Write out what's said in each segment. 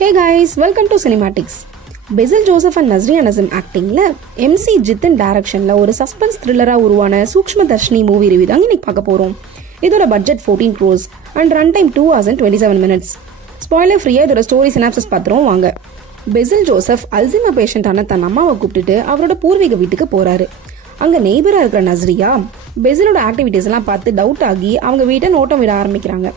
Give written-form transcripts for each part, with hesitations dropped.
Hey guys, welcome to Cinematics. Basil Joseph and Nazriya Nazim actingல MC Jitan டைரக்ஷன்ல ஒரு suspense த்ரில்லரா உருவான சூக்ஷ்மதர்ஷினி movie review தான் இன்னைக்கு பார்க்க போறோம். இதோட budget 14 crores and run time 2 hours and 27 minutes. Spoiler ஃப்ரீயா இதோட ஸ்டோரி சினாப்சிஸ் பார்த்துறோம் வாங்க. பெசில் ஜோசப் அல்சைமர் பேஷண்டான தன் அம்மாவை கூப்பிட்டுட்டு அவரோட பூர்வீக வீட்டுக்கு போறாரு. அங்க நெய்பரா இருக்கிற நஸ்ரியா பெசிலோட ஆக்டிவிட்டிஸ் எல்லாம் பார்த்து டவுட் ஆகி அவங்க வீட்டை நோட்டம் விட ஆரம்பிக்கிறாங்க.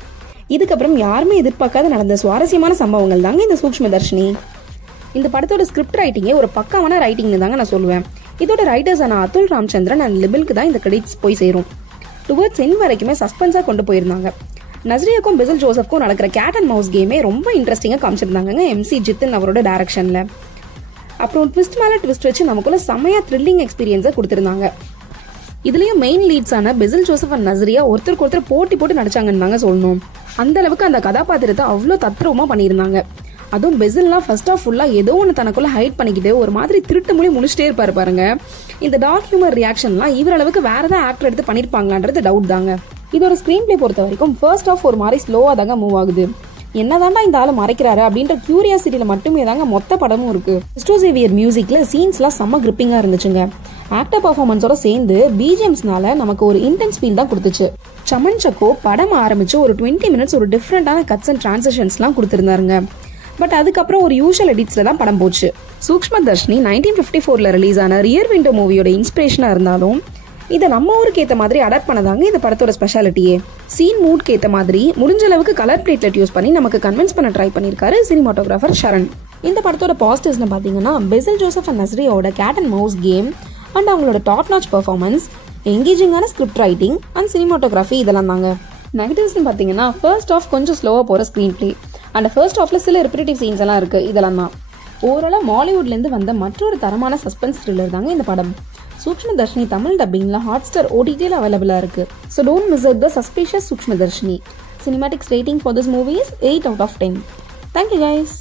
இதுக்கப்புறம் யாருமே எதிர்பார்க்காத நடந்த சுவாரஸ்யமான சம்பவங்கள் தாங்க இந்த சூக்ஷ்மதர்ஷினி. இந்த படத்தோட ஸ்கிரிப்ட் ரைட்டிங்கே ஒரு பக்காவான ரைட்டிங்னு தாங்க நான் சொல்லுவேன். இதோட ரைட்டர்ஸான அதுல் ராமச்சந்திரன் அண்ட் லிபிலுக்கு தான் இந்த கிரெடிட்ஸ் போய் சேரும். டுவர்ட்ஸ் எண்ட் வரைக்குமே சஸ்பென்ஸா கொண்டு போயிருந்தாங்க. நஸ்ரியாக்கும் பெசில் ஜோசப்க்கும் நடக்கிற கேட் அண்ட் மவுஸ் கேமே ரொம்ப இன்ட்ரெஸ்டிங்கா காமிச்சிருந்தாங்க MC ஜித்தன் அவரோட டைரக்ஷன்ல. அப்புறம் ட்விஸ்ட் மேல ட்விஸ்ட் வச்சு நமக்குள்ள செமையா த்ரில்லிங் எக்ஸ்பீரியன்ஸை கொடுத்திருந்தாங்க. இதுலயும் மெயின் லீட்ஸான பெசில் ஜோசப் அண்ட் நஸ்ரியா ஒருத்தருக்கு ஒருத்தர் போட்டி போட்டு நடிச்சாங்கன்னு தாங்க சொல்லணும். அந்த அளவுக்கு அந்த கதாபாத்திரத்தை அவ்வளோ தத்ரூபமா பண்ணியிருந்தாங்க. அதுவும் பெசில்லாம் ஃபர்ஸ்ட் ஆஃப் ஃபுல்லா ஏதோ ஒன்று தனக்குள்ள ஹைட் பண்ணிக்கிட்டு ஒரு மாதிரி திருட்டு மொழி முடிச்சிட்டே இருப்பாரு பாருங்க. இந்த டார்க் ஹியூமர் ரியாக்ஷன்லாம் இவர் அளவுக்கு வேற ஏதாவது ஆக்டர் எடுத்து பண்ணிருப்பாங்களான்றது டவுட் தாங்க. இதோட ஸ்கிரீன் பிளே பொறுத்த வரைக்கும் ஃபர்ஸ்ட் ஆஃப் ஒரு மாதிரி ஸ்லோவா தாங்க மூவ் ஆகுது. என்னதாண்டா இந்த ஆளு மறைக்கிறாரு அப்படின்ற கியூரியாசிட்டியில மட்டுமே தாங்க மொத்த படமும் இருக்கு. கிறிஸ்டோ சேவியர் மியூசிக்ல சீன்ஸ்லாம் செம்ம கிரிப்பிங்கா இருந்துச்சுங்க. ஆக்டர் பர்ஃபார்மன்ஸோட சேர்ந்து பிஜிஎம்ஸ்னால நமக்கு ஒரு இன்டென்ஸ் ஃபீல் தான் கொடுத்துச்சு. சமன் சக்கோ படம் ஆரம்பிச்சு ஒரு 20 minutes ஒரு டிஃப்ரெண்டான கட்ஸ் அண்ட் டிரான்சிஷன்ஸ்லாம் கொடுத்திருந்தாருங்க. பட் அதுக்கப்புறம் ஒரு யூஷுவல் எடிட்ஸ்ல தான் படம் போச்சு. சூக்ஷ்மதர்ஷினி 1954ல ரிலீஸ் ஆன ரியர் விண்டோ மூவியோட இன்ஸ்பிரேஷனா இருந்தாலும் இதை நம்ம ஊருக்கு ஏற்ற மாதிரி அடாப்ட் பண்ணதாங்க இந்த படத்தோட ஸ்பெஷாலிட்டியே. சீன் மூட்க்கு ஏற்ற மாதிரி முடிஞ்ச அளவுக்கு கலர் பிளேட்லெட் யூஸ் பண்ணி நமக்கு கன்வின்ஸ் பண்ண ட்ரை பண்ணியிருக்காரு சினிமாட்டோகிராஃபர் ஷரண். இந்த படத்தோட பாசிட்டிவ்ஸ்னு பார்த்தீங்கன்னா பெசில் ஜோசப் அண்ட் நஸ்ரியாவோட cat and mouse game and அவங்களோட டாப் நாச் பெர்ஃபார்மன்ஸ், எங்கேஜிங்கான ஸ்கிரிப்ட் ரைட்டிங் அண்ட் சினிமாட்டோகிராஃபி இதெல்லாம் தாங்க. நெகட்டிவ்ஸ்னு பார்த்தீங்கன்னா ஃபர்ஸ்ட் ஆஃப் கொஞ்சம் ஸ்லோவாக போகிற ஸ்க்ரீன் பிளே அண்ட் ஃபர்ஸ்ட் ஆஃப்ல சில ரிப்பீட்டிவ் சீன்ஸ் எல்லாம் இருக்கு. இதெல்லாம் தான் ஓவராலாக மாலிவுட்லேருந்து வந்த மற்றொரு தரமான சஸ்பென்ஸ் த்ரில்லர் தாங்க இந்த படம். சூக்ஷ்மதர்ஷினி தமிழ் டப்பிங்ல ஹாட்ஸ்டார் OTTல அவைலபிளா இருக்கு. So don't miss out the suspicious Sukshmadarshini. Cinematics rating for this movie is 8 out of 10. Thank you guys.